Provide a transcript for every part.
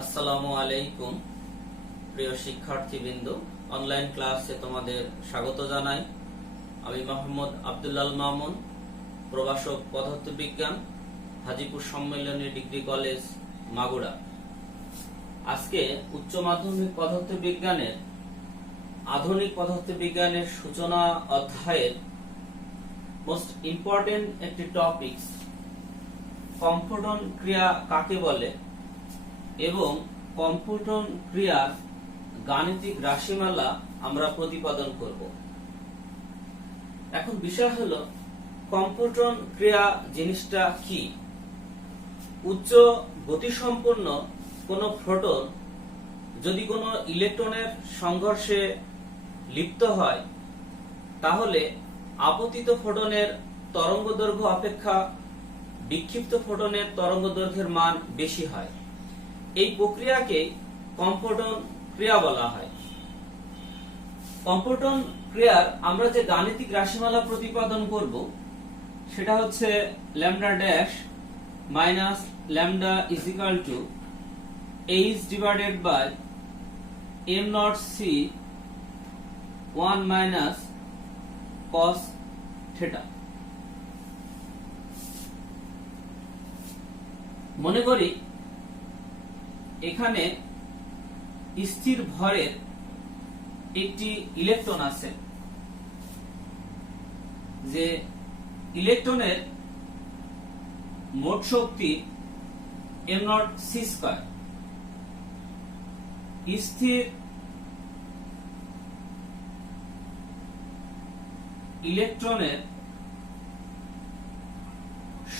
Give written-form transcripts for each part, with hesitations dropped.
আসসালামু আলাইকুম প্রিয় শিক্ষার্থীবৃন্দ, অনলাইন ক্লাসে তোমাদের স্বাগত জানাই। আমি মোহাম্মদ আব্দুল্লাল মামুন, প্রভাষক পদার্থবিজ্ঞান, হাজীপুর সম্মিলনী ডিগ্রি কলেজ, মাগুরা। আজকে উচ্চ মাধ্যমিক পদার্থবিজ্ঞানের আধুনিক পদার্থবিজ্ঞানের সূচনা অধ্যায়ের মোস্ট ইম্পর্টেন্ট একটি টপিকস কম্পটন ক্রিয়া কাকে বলে এবং কম্পটন ক্রিয়ার গাণিতিক রাশিমালা আমরা প্রতিপাদন করব। এখন বিষয় হলো কম্পটন ক্রিয়া জিনিসটা কি। উচ্চ গতিসম্পন্ন কোনো প্রোটন যদি কোনো ইলেকট্রনের সংঘর্ষে লিপ্ত হয়, তাহলে আপতিত ফোটনের তরঙ্গদৈর্ঘ্য অপেক্ষা বিক্ষিপ্ত ফোটনের তরঙ্গদৈর্ঘ্যের মান বেশি হয়। এই প্রক্রিয়াকে কম্পটন ক্রিয়া বলা হয়। কম্পটন ক্রিয়ার আমরা যে গাণিতিক রাশিমালা প্রতিপাদন করব সেটা হচ্ছে lambda dash minus lambda is equal to H divided by M naught C 1 minus cos theta. মনে করি এখানে স্থির ভরের একটি ইলেকট্রন আছে, যে ইলেকট্রনের মোট শক্তি m নট c স্কয়ার। স্থির ইলেকট্রনের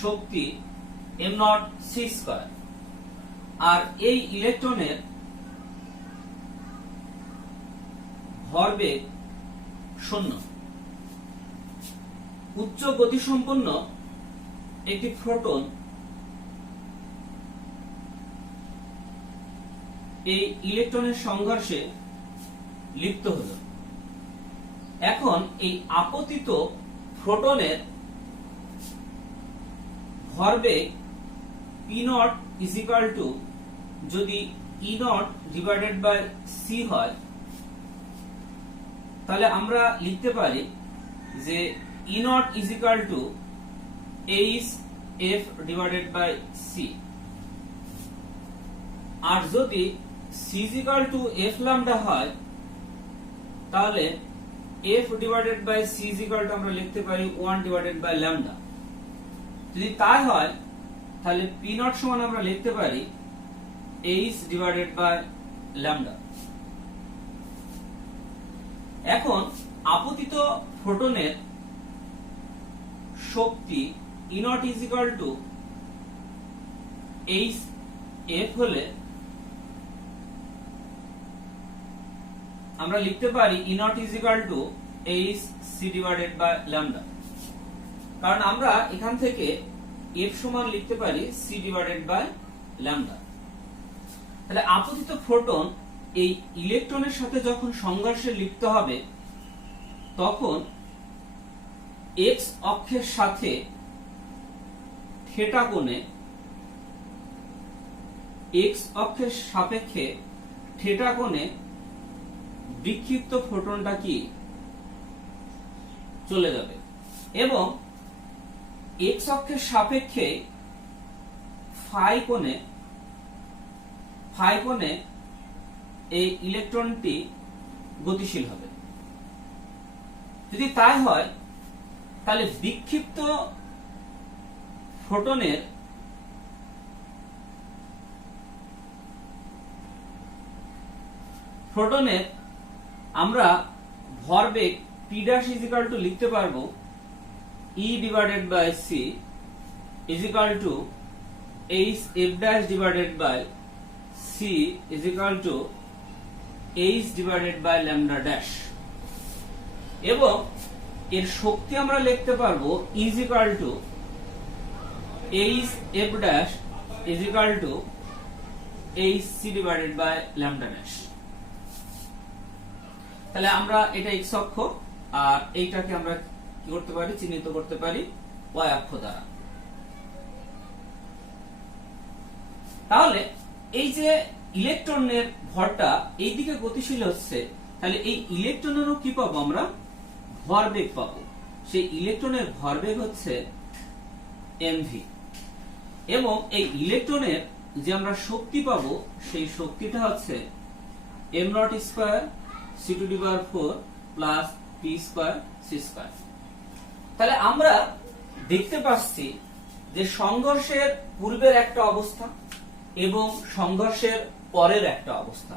শক্তি m নট c স্কয়ার, আর এই ইলেকট্রনের ভরবেগ 0। উচ্চ গতিসম্পন্ন একটি ফোটন এই ইলেকট্রনের সংঘর্ষে লিপ্ত হলো। এখন এই আপতিত ফোটনের ভরবেগ p naught is equal to যদি E naught divided by c হয়, তাহলে আমরা লিখতে পারি যে E naught is equal to h f divided by c। আর যদি c is equal to f lambda হয়, তাহলে f divided by c is equal to আমরা লিখতে পারি 1 ডিভাইডেড বাই ল্যামডা। যদি তাই হয় তাহলে p নট সমান আমরা লিখতে পারি h ডিভাইডেড বাই ল্যামডা। এখন আপতিত ফোটনের শক্তি E naught is equal to h f হলে আমরা লিখতে পারি E naught is equal to h c divided by lambda. কারণ আমরা এখান থেকে f সমান লিখতে পারি c ডিভাইডেড বাই ল্যামডা। তাহলে আপতিত ফোটন এই ইলেকট্রনের সাথে যখন সংঘর্ষে লিপ্ত হবে, তখন x অক্ষের সাথে থিটা কোণে, x অক্ষের সাপেক্ষে থিটা কোণে বিক্ষিপ্ত ফোটনটা কি চলে যাবে, এবং x অক্ষের সাপেক্ষে ফাই কোণে এই ইলেকট্রনটি গতিশীল হবে। যদি তাই হয় তাহলে বিক্ষিপ্ত ফোটনের আমরা ভরবেগ p dash is equal to লিখতে পারবো e divided by c is equal to h f dash divided by c is equal to h divided by lambda dash, এবং এর শক্তি আমরা লিখতে পারবো is equal to h f dash is equal to h c divided by lambda dash. তাহলে আমরা এটা x অক্ষ, আর এইটাকে আমরা কি করতে পারি, চিহ্নিত করতে পারি y অক্ষ দ্বারা। তাহলে এই যে ইলেকট্রনের ভরটা এইদিকে গতিশীল হচ্ছে, তাহলে এই ইলেকট্রনেরও কি পাবো আমরা, ভরবেগ পাবো। সেই ইলেকট্রনের ভরবেগ হচ্ছে mv, এবং এই ইলেকট্রনের যে আমরা শক্তি পাবো সেই শক্তিটা হচ্ছে m0 square c⁴ plus p square c square. তাহলে আমরা দেখতে পাচ্ছি যে সংঘর্ষের পূর্বের একটা অবস্থা এবং সংঘর্ষের পরের একটা অবস্থা।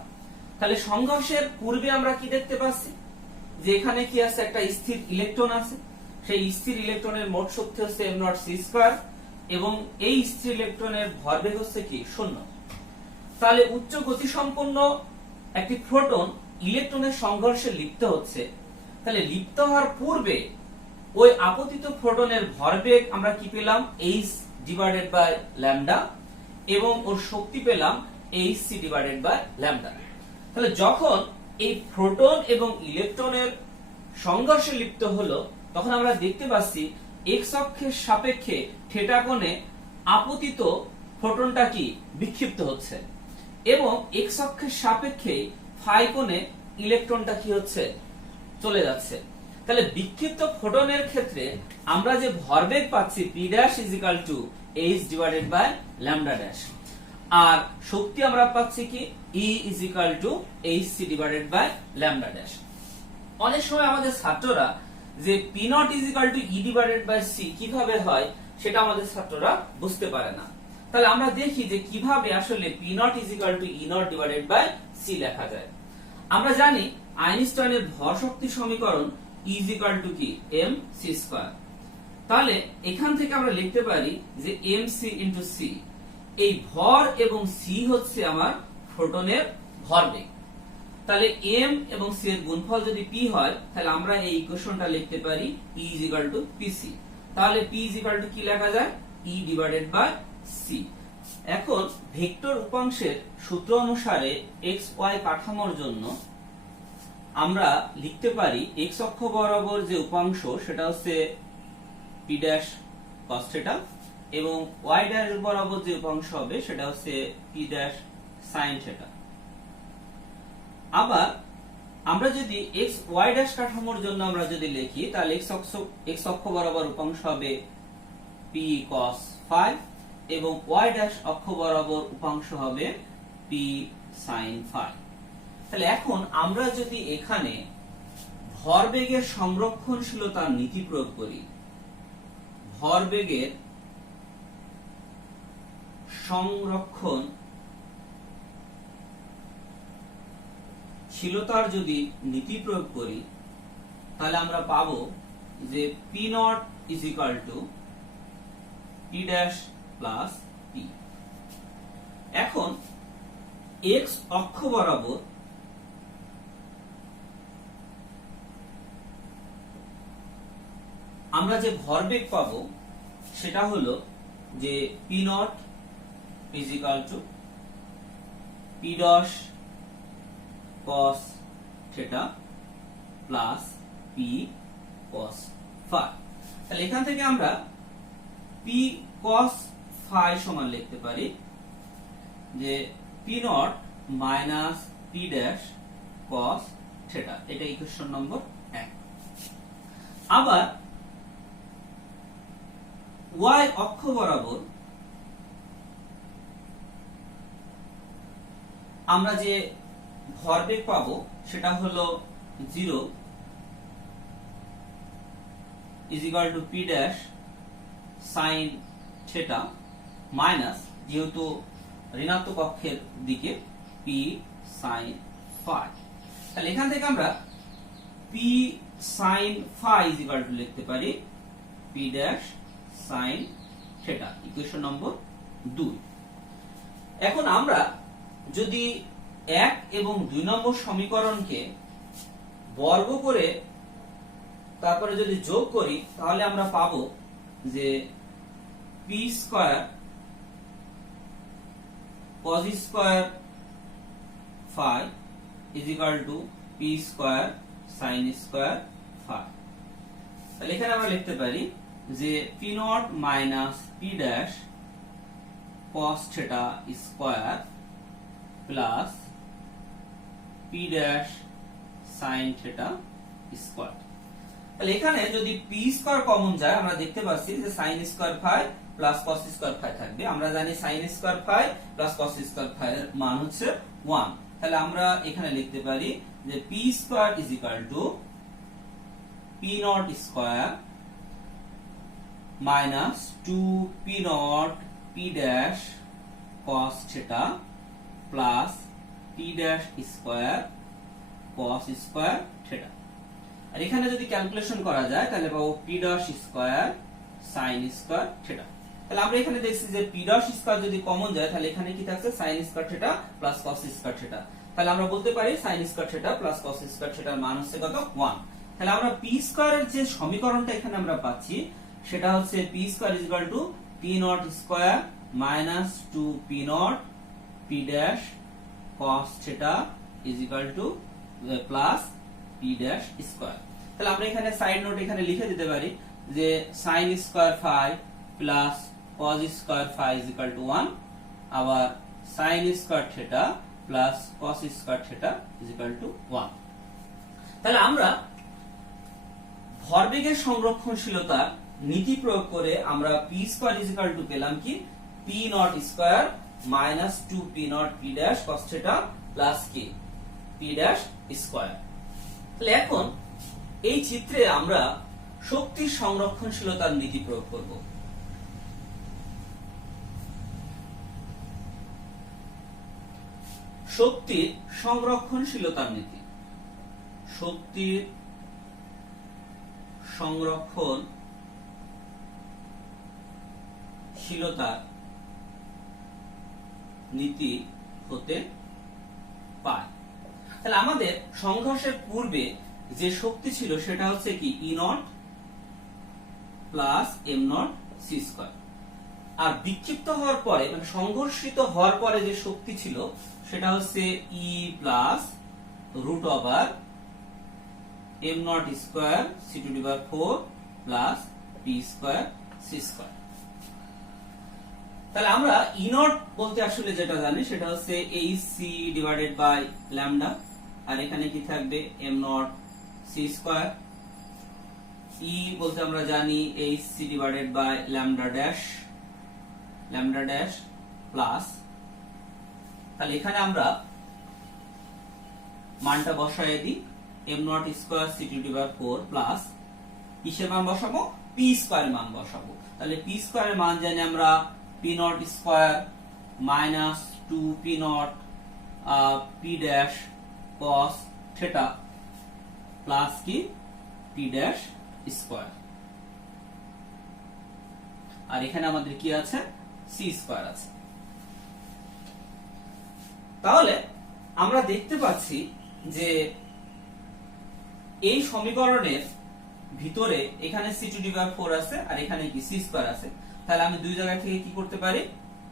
তাহলে সংঘর্ষের পূর্বে আমরা কি দেখতে পাচ্ছি, যে এখানে কি আছে, একটা স্থির ইলেকট্রন আছে। সেই স্থির ইলেকট্রনের মোট শক্তি হচ্ছে m0 c স্কয়ার, এবং এই স্থির ইলেকট্রনের ভরবেগ হচ্ছে কি 0। তাহলে উচ্চ গতি সম্পন্ন একটি প্রোটন ইলেকট্রনের সংঘর্ষে লিপ্ত হচ্ছে। তাহলে লিপ্ত হওয়ার পূর্বে ওই আপতিত প্রোটনের ভরবেগ আমরা কি পেলাম, h/λ, এবং ওর শক্তি পেলাম hc/λ। তাহলে যখন এই প্রোটন এবং ইলেকট্রনের সংঘর্ষে লিপ্ত হলো, তখন আমরা দেখতে পাচ্ছি x অক্ষের সাপেক্ষে থিটা কোণে আপতিত প্রোটনটা কি বিক্ষিপ্ত হচ্ছে, এবং x অক্ষের সাপেক্ষে ফাই কোণে ইলেকট্রনটা কি হচ্ছে, চলে যাচ্ছে। তাহলে বিক্ষিপ্ত ফোটনের ক্ষেত্রে আমরা যে ভরবেগ পাচ্ছি p' h/λ', আর শক্তি আমরা পাচ্ছি কি E hc/λ'। অনেক সময় আমাদের ছাত্ররা যে p0 E/c কিভাবে হয় সেটা আমাদের ছাত্ররা বুঝতে পারে না। তাহলে আমরা দেখি যে কিভাবে আসলে p0 E0/c লেখা যায়। আমরা জানি আইনস্টাইনের ভর শক্তি সমীকরণ E কি mc²। তাহলে এখান থেকে আমরা লিখতে পারি যে mc × c, এই ভর এবং c হচ্ছে আমার প্রোটনের ভরবেগ। তাহলে m এবং c এর গুণফল যদি p হয়, তাহলে আমরা এই ইকুয়েশনটা লিখতে পারি E pc। তাহলে p কি লেখা যায়, E/c। এখন ভেক্টর উপাংশের সূত্র অনুসারে x y কাঠামোর জন্য আমরা লিখতে পারি x অক্ষ বরাবর যে উপাংশ সেটা হচ্ছে p' cos θ, এবং y' বরাবর যে উপাংশ হবে সেটা হচ্ছে p' sin θ। আবার আমরা যদি x y' কাঠামোর জন্য আমরা যদি লিখি, তাহলে x অক্ষ বরাবর উপাংশ হবে p cos phi, এবং y' অক্ষ বরাবর উপাংশ হবে p sin phi। তাহলে এখন আমরা যদি এখানে ভরবেগের সংরক্ষণশীলতার নীতি প্রয়োগ করি, ভরবেগের সংরক্ষণশীলতার যদি নীতি প্রয়োগ করি, তাহলে আমরা পাবো যে p0 p' প্লাস p। এখন x অক্ষ বরাবর আমরা যে ভরবেগ পাবো সেটা হলো যে p0 p' cos θ plus p cos phi। তাহলে এখান থেকে আমরা p cos phi সমান লিখতে পারি যে p0 মাইনাস p' cos θ। এটা ইকুয়েশন নম্বর 1। আবার y অক্ষ বরাবর আমরা যে ভরবেগ পাবো সেটা হলো 0 p' sin θ মাইনাস, যেহেতু ঋণাত্মক অক্ষের দিকে, p sin phi। তাহলে এখান থেকে আমরা p sin phi লিখতে পারি p' sin θ, ইকুয়েশন নম্বর 2। এখন আমরা যদি 1 এবং 2 নম্বর সমীকরণকে বর্গ করে তারপরে যদি যোগ করি, তাহলে আমরা পাবো যে p square cos square phi p square sin square phi। তাহলে এখানে আমরা লিখতে পারি যে p0 minus p' cos θ square plus P dash sine theta square. তাহলে এখানে যদি পি স্কয়ার কমন যায় আমরা দেখতে পাচ্ছি যে sine square phi plus cos square phi থাকবে। আমরা জানি sine square phi plus cos square phi এর মান হচ্ছে 1। তাহলে আমরা এখানে লিখতে পারি যে p square is equal to p naught square minus 2 P naught P dash cos theta plus P dash square cos square theta. আর এখানে যদি ক্যালকুলেশন করা যায় তাহলে পাবো p dash square sin square theta. তাহলে আমরা এখানে দেখছি যে পি ড্যাশ স্কয়ার যদি কমন যায় তাহলে এখানে কি থাকছে sin square theta plus cos square theta. তাহলে আমরা বলতে পারি sin square theta plus cos square থিটার মান হচ্ছে কত 1। তাহলে আমরা পি স্কয়ারের যে সমীকরণটা এখানে আমরা পাচ্ছি সেটা হচ্ছে P square is equal to p naught square minus 2 P naught P dash cos theta is equal two plus P dash square. তাহলে আমরা এখানে সাইড নোট এখানে লিখে দিতে পারি যে sin square phi plus cos square phi is equal to 1, আবার sin square theta plus cos square theta is equal to 1। তাহলে আমরা ভরবেগের সংরক্ষণশীলতার নীতি প্রয়োগ করে আমরা P square is equal to পেলাম কি P naught square minus 2 P naught P dash cos theta plus কি পি ড্যাশ স্কয়ার। তাহলে এখন এই চিত্রে আমরা শক্তির সংরক্ষণশীলতার নীতি প্রয়োগ করব। শক্তির সংরক্ষণশীলতার নীতি, শক্তির সংরক্ষণশীলতার নীতি হতে পায়। তাহলে আমাদের সংঘর্ষের পূর্বে যে শক্তি ছিল সেটা হচ্ছে কি e naught plus M naught c square, আর বিক্ষিপ্ত হওয়ার পরে মানে সংঘর্ষিত হওয়ার পরে যে শক্তি ছিল সেটা হচ্ছে e plus root over M naught square c to the power 4 plus p square C square. তাহলে আমরা ই নট বলতে আসলে যেটা জানি সেটা হচ্ছে h c divided by lambda, আর এখানে কি থাকবে m naught c square. E বলতে আমরা জানি h c divided by lambda dash plus, তাহলে এখানে আমরা মানটা বসায় দিই m naught square c to the power 4 plus কিসের মান বসাবো পি স্কয়ার মান বসাবো। তাহলে পি স্কয়ারের মান জানি আমরা P naught square minus 2 P naught P dash cos theta plus কি পি ড্যাশ স্কয়ার, আর এখানে আমাদের কি আছে সি স্কয়ার আছে। তাহলে আমরা দেখতে পাচ্ছি যে এই সমীকরণের ভিতরে এখানে সি টু দি পাওয়ার 4 আছে আর এখানে কি সি স্কয়ার আছে। তাহলে আমি দুই জায়গা থেকে কি করতে পারি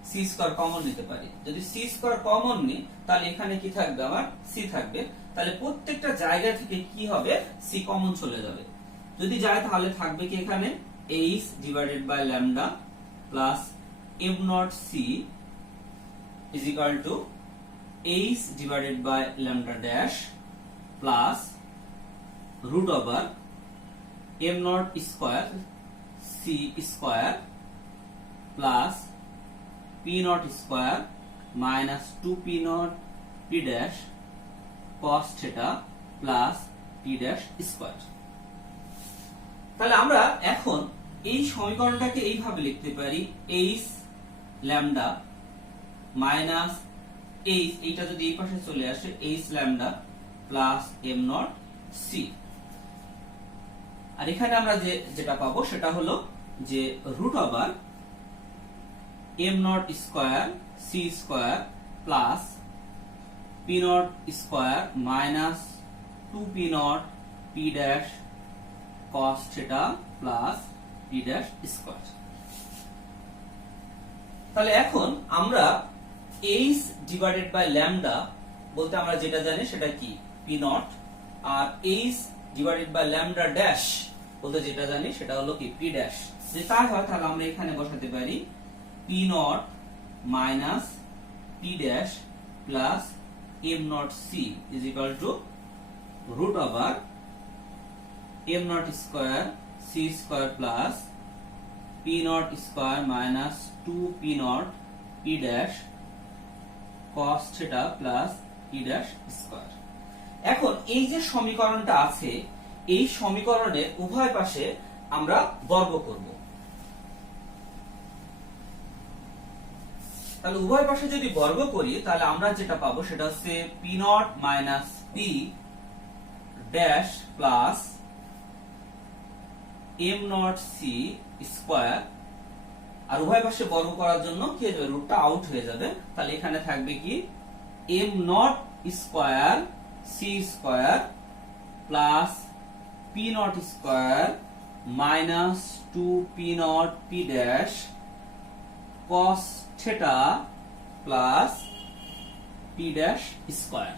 সি স্কয়ার কমন নিতে পারি। যদি সি স্কয়ার কমন নিই তাহলে এখানে কি থাকবে আমার সি থাকবে। তাহলে প্রত্যেকটা জায়গা থেকে কি হবে সি কমন চলে যাবে। যদি যায় তাহলে থাকবে কি এখানে H divided by lambda plus M naught C is equal to H divided by lambda dash plus root over M naught square C square plus P naught square minus 2 P naught P dash cos theta plus P dash square. তাহলে আমরা এখন এই সমীকরণটাকে এইভাবে লিখতে পারি H lambda minus H, এইটা যদি এই পাশে চলে আসে h lambda plus M naught c, আর এখানে আমরা যেটা পাবো সেটা হলো যে root over M naught square C square plus P naught square minus 2 P naught P dash cos theta plus P dash square. তাহলে এখন আমরা এইচ ডিভাইডেড বাই ল্যামডা বলতে আমরা যেটা জানি সেটা কি পি নট, আর H divided by lambda dash বলতে যেটা জানি সেটা হলো কি পি ড্যাশ। যদি তাই হয় তাহলে আমরা এখানে বসাতে পারি P naught minus P dash plus M naught C is equal to root over M naught square C square plus P naught square minus 2 P naught P dash cos theta plus P dash square. এখন এই যে সমীকরণটা আছে, এই সমীকরণের উভয় পাশে আমরা বর্গ করব। তাহলে উভয় পাশে যদি বর্গ করি তাহলে আমরা যেটা পাবো সেটা হচ্ছে p naught minus P dash plus M naught c square, আর উভয় পাশে বর্গ করার জন্য কি হয়ে যাবে, রুটটা আউট হয়ে যাবে। তাহলে এখানে থাকবে কি M naught square C square plus P naught square minus 2 P naught P dash cos theta plus P dash square.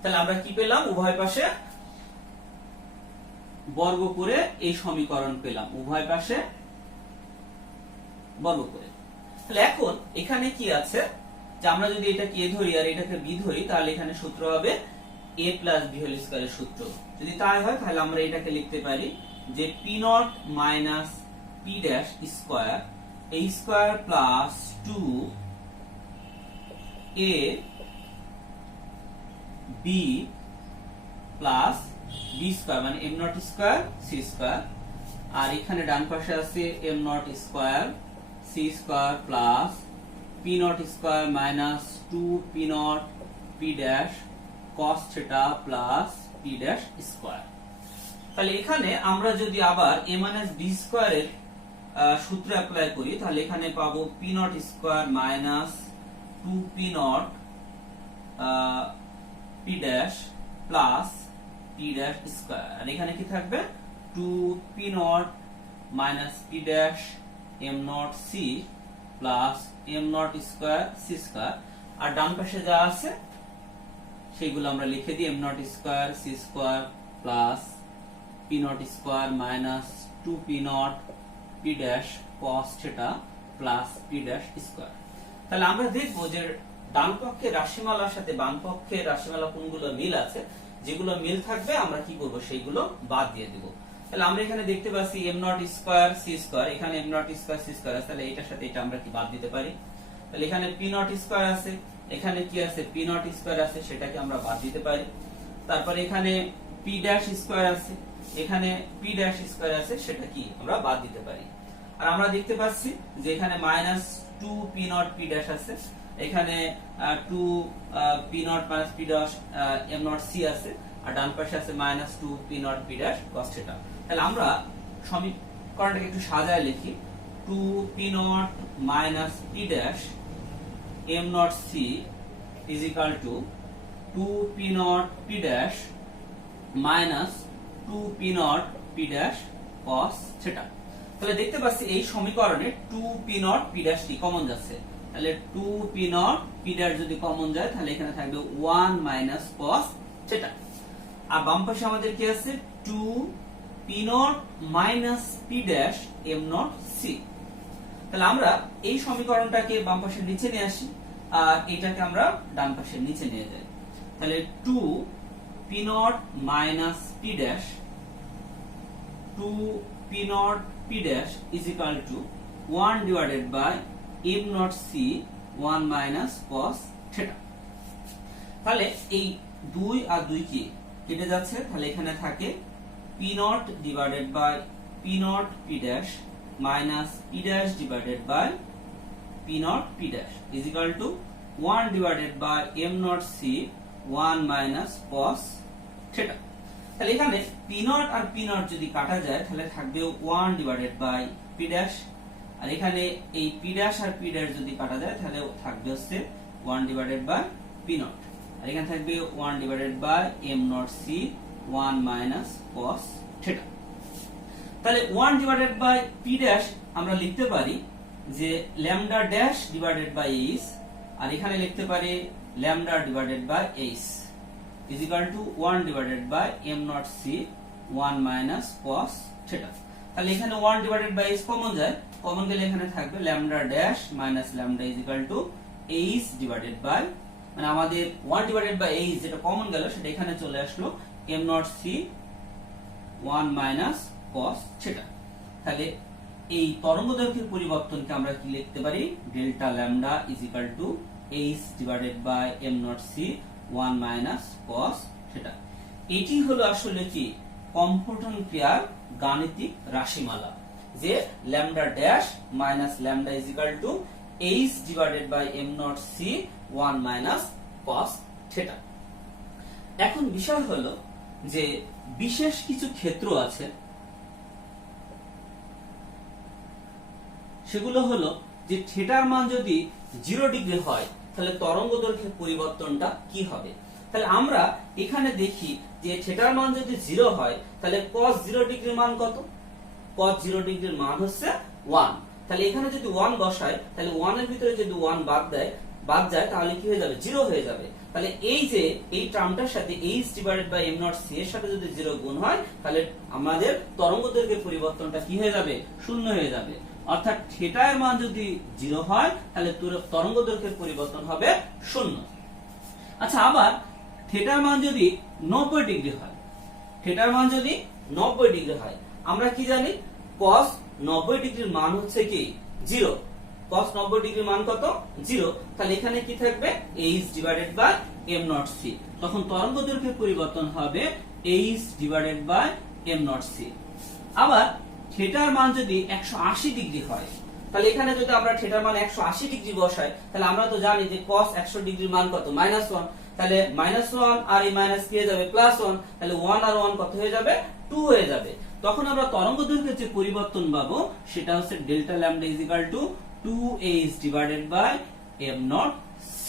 তাহলে আমরা কি পেলাম, উভয় পাশে বর্গ করে এই সমীকরণ পেলাম, উভয় পাশে বর্গ করে। তাহলে এখন এখানে কি আছে যে আমরা যদি এটাকে a ধরি আর এটাকে b ধরি তাহলে এখানে সূত্র হবে a প্লাস b হোল স্কয়ারের সূত্র। যদি তাই হয় তাহলে আমরা এটাকে লিখতে পারি যে p naught minus p dash square a square plus 2 a b plus b square মানে m naught square c square, আর এখানে ডান পাশে আছে m naught square c square plus p naught square minus 2 p naught p dash cos theta plus p dash square. তাহলে এখানে আমরা যদি আবার a মাইনাস b স্কয়ারের সূত্র অ্যাপ্লাই করি তাহলে এখানে পাবো p naught square minus 2 p naught p dash plus p dash square, আর এখানে কি থাকবে 2 p naught minus p dash m naught c plus m naught square c square, আর ডান পাশে যা আছে সেগুলো আমরা লিখে দিই m naught square c square plus p naught square minus 2 p naught p dash cos theta plus p dash square. তাহলে আমরা দেখব যে ডান পক্ষের রাশিমালার সাথে বাম পক্ষের রাশিমালা কোনগুলো মিল আছে, যেগুলো মিল থাকবে আমরা কি করব সেইগুলো বাদ দিয়ে দেব। তাহলে আমরা এখানে দেখতে পাচ্ছি m naught square c square, এখানে m naught square c square আছে, তাহলে এটার সাথে এটা আমরা কি বাদ দিতে পারি। তাহলে এখানে p নট স্কয়ার আছে, এখানে কি আছে p নট স্কয়ার আছে, সেটাকে আমরা বাদ দিতে পারি। তারপরে এখানে p ড্যাশ স্কয়ার আছে, এখানে p ড্যাশ স্কয়ার আছে, সেটা কি আমরা বাদ দিতে পারি। আর আমরা দেখতে পাচ্ছি যে এখানে minus 2 p naught p dash আছে, এখানে 2 p naught minus p dash m naught c আছে, আর ডান পাশে আছে minus 2 p naught p dash cos theta. তাহলে আমরা সমীকরণটাকে একটু সাজায় লিখি, 2 p naught minus p dash m naught c is equal to 2 p naught p dash minus 2 p naught p dash cos theta. তাহলে দেখতে পাচ্ছি এই সমীকরণে 2 p নট p ড্যাশ কি কমন যাচ্ছে, তাহলে 2 p নট p ড্যাশ যদি common যায় তাহলে এখানে থাকবে 1 মাইনাস cos থিটা, আর বাম পাশে আমাদের কি আছে 2 p naught minus p dash m naught c। তাহলে আমরা এই সমীকরণটাকে বাম পাশের নিচে নিয়ে আসি আর এটাকে আমরা ডান পাশের নিচে নিয়ে যাই। তাহলে 2 p naught minus p dash 2 p naught p dash is equal to 1 divided by m naught c 1 minus cos theta. তাহলে এই 2 আর 2 কি কেটে যাচ্ছে, তাহলে এখানে থাকে p naught divided by p naught p dash minus p dash divided by p naught p dash is equal to 1 divided by m naught c 1 minus cos theta. তাহলে এখানে p নট আর p নট যদি কাটা যায় তাহলে থাকবে 1 divided by p dash, আর এখানে এই p ড্যাশ আর p ড্যাশ যদি কাটা যায় তাহলে থাকবে হচ্ছে 1 divided by p নট, আর এখানে থাকবে 1 divided by m naught c 1 minus cos theta. তাহলে 1 divided by p ড্যাশ আমরা লিখতে পারি যে lambda dash divided by h, আর এখানে লিখতে পারি lambda divided by h is equal to 1 divided by m not c 1 minus cos theta। তাহলে এখানে 1 divided by h কমন যায়, কমন গেলে এখানে থাকবে lambda dash minus lambda is equal to H divided by, মানে আমাদের 1 ডিভাইডেড বাই এইচ যেটা কমন গেল সেটা এখানে চলে আসলো M naught C 1 minus cos theta. তাহলে এই তরঙ্গ দৈর্ঘ্যের পরিবর্তনকে আমরা কি লিখতে পারি, delta lambda is equal to H divided by M naught C 1 minus cos theta. এটি হলো আসলে কি কম্পোর্টন ক্রিয়ার গাণিতিক রাশিমালা, যে lambda dash minus lambda is equal to H divided by M naught C 1 minus cos theta. এখন বিষয় হলো যে বিশেষ কিছু ক্ষেত্র আছে, সেগুলো হলো যে থিটার মান যদি 0 ডিগ্রি হয় তাহলে তরঙ্গ দৈর্ঘ্যের পরিবর্তনটা কি হবে। তাহলে আমরা এখানে দেখি যে থিটার মান যদি 0 হয় তাহলে cos 0 ডিগ্রির মান কত, cos 0 ডিগ্রির মান হচ্ছে 1। তাহলে এখানে যদি 1 বসাই তাহলে 1 এর ভিতরে যদি 1 বাদ যায় তাহলে কি হয়ে যাবে, 0 হয়ে যাবে। তাহলে এই যে এই টার্মটার সাথে h divided by m naught c এর সাথে যদি 0 গুণ হয় তাহলে আমাদের তরঙ্গ দৈর্ঘ্যের পরিবর্তনটা কি হয়ে যাবে, শূন্য হয়ে যাবে। অর্থাৎ থিটা এর মান যদি 0 হয় তাহলে তরঙ্গ দৈর্ঘ্যের পরিবর্তন হবে 0। আচ্ছা, আবার থিটার মান যদি 90 ডিগ্রি হয়, থিটার মান যদি 90 ডিগ্রি হয়, আমরা কি জানি cos 90 ডিগ্রির মান হচ্ছে কি 0, cos 90 ডিগ্রির মান কত, 0। তাহলে এখানে কি থাকবে h divided by m naught c, তখন তরঙ্গ দৈর্ঘ্যের পরিবর্তন হবে h divided by m naught c। আবার থিটার মান যদি 180 ডিগ্রি হয়, তাহলে এখানে যদি আমরা থিটার মান 180 ডিগ্রি বসাই তাহলে আমরা তো জানি যে cos 100 ডিগ্রির মান কত, -1। তাহলে -1 আর এই মাইনাস কি হয়ে যাবে, +1। তাহলে 1 আর 1 কত হয়ে যাবে, 2 হয়ে যাবে। তখন আমরা তরঙ্গ দৈর্ঘ্যের যে পরিবর্তন পাবো সেটা হচ্ছে delta lambda is equal to 2h divided by m naught c।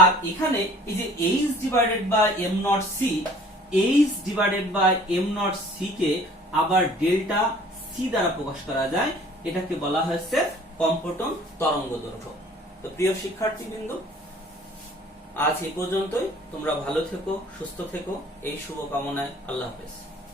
আর এখানে এই যে h divided by m naught c, h divided by m naught c কে আবার ডেল্টা c দ্বারা প্রকাশ করা যায়, এটাকে বলা হয়েছে কম্পোর্টন তরঙ্গ দৈর্ঘ্য। তো প্রিয় শিক্ষার্থীবৃন্দ, আজ এই পর্যন্তই। তোমরা ভালো থেকো, সুস্থ থেকো, এই শুভকামনায়। আল্লাহ হাফেজ।